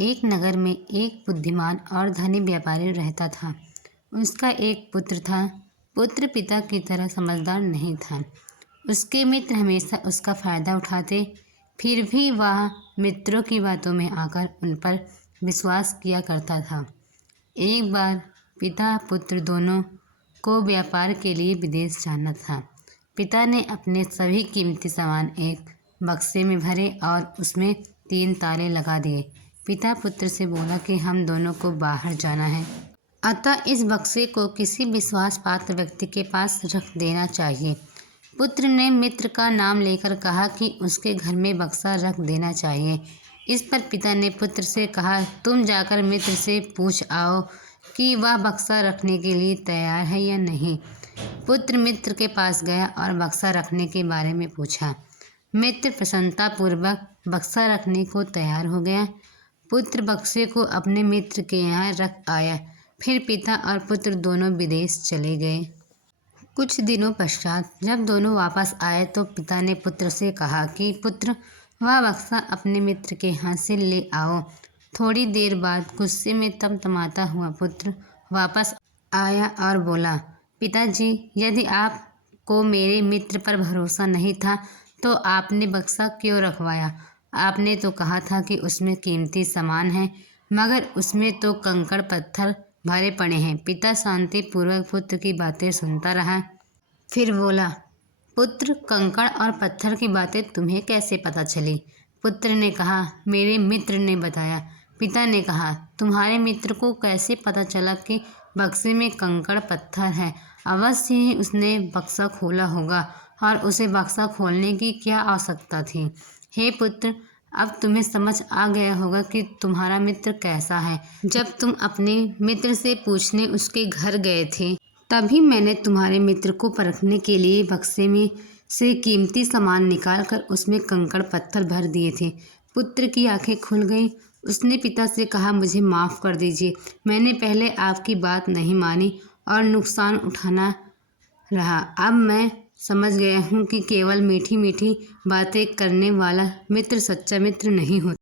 एक नगर में एक बुद्धिमान और धनी व्यापारी रहता था। उसका एक पुत्र था। पुत्र पिता की तरह समझदार नहीं था। उसके मित्र हमेशा उसका फायदा उठाते, फिर भी वह मित्रों की बातों में आकर उन पर विश्वास किया करता था। एक बार पिता पुत्र दोनों को व्यापार के लिए विदेश जाना था। पिता ने अपने सभी कीमती सामान एक बक्से में भरे और उसमें 3 ताले लगा दिए। पिता पुत्र से बोला कि हम दोनों को बाहर जाना है, अतः इस बक्से को किसी विश्वास पात्र व्यक्ति के पास रख देना चाहिए। पुत्र ने मित्र का नाम लेकर कहा कि उसके घर में बक्सा रख देना चाहिए। इस पर पिता ने पुत्र से कहा, तुम जाकर मित्र से पूछ आओ कि वह बक्सा रखने के लिए तैयार है या नहीं। पुत्र मित्र के पास गया और बक्सा रखने के बारे में पूछा। मित्र प्रसन्नतापूर्वक बक्सा रखने को तैयार हो गया। पुत्र बक्से को अपने मित्र के यहाँ रख आया। फिर पिता और पुत्र दोनों विदेश चले गए। कुछ दिनों पश्चात जब दोनों वापस आए तो पिता ने पुत्र से कहा कि पुत्र, वह बक्सा अपने मित्र के हाथ से ले आओ। थोड़ी देर बाद गुस्से में तमतमाता हुआ पुत्र वापस आया और बोला, पिताजी, यदि आपको मेरे मित्र पर भरोसा नहीं था तो आपने बक्सा क्यों रखवाया? आपने तो कहा था कि उसमें कीमती सामान है, मगर उसमें तो कंकड़ पत्थर भरे पड़े हैं। पिता शांतिपूर्वक पुत्र की बातें सुनता रहा। फिर बोला, पुत्र, कंकड़ और पत्थर की बातें तुम्हें कैसे पता चली? पुत्र ने कहा, मेरे मित्र ने बताया। पिता ने कहा, तुम्हारे मित्र को कैसे पता चला कि बक्से में कंकड़ पत्थर है? अवश्य ही उसने बक्सा खोला होगा और उसे बक्सा खोलने की क्या आवश्यकता थी? हे पुत्र, अब तुम्हें समझ आ गया होगा कि तुम्हारा मित्र कैसा है। जब तुम अपने मित्र से पूछने उसके घर गए थे, तभी मैंने तुम्हारे मित्र को परखने के लिए बक्से में से कीमती सामान निकालकर उसमें कंकड़ पत्थर भर दिए थे। पुत्र की आंखें खुल गईं। उसने पिता से कहा, मुझे माफ़ कर दीजिए, मैंने पहले आपकी बात नहीं मानी और नुकसान उठाना रहा। अब मैं समझ गया हूँ कि केवल मीठी मीठी बातें करने वाला मित्र सच्चा मित्र नहीं होता।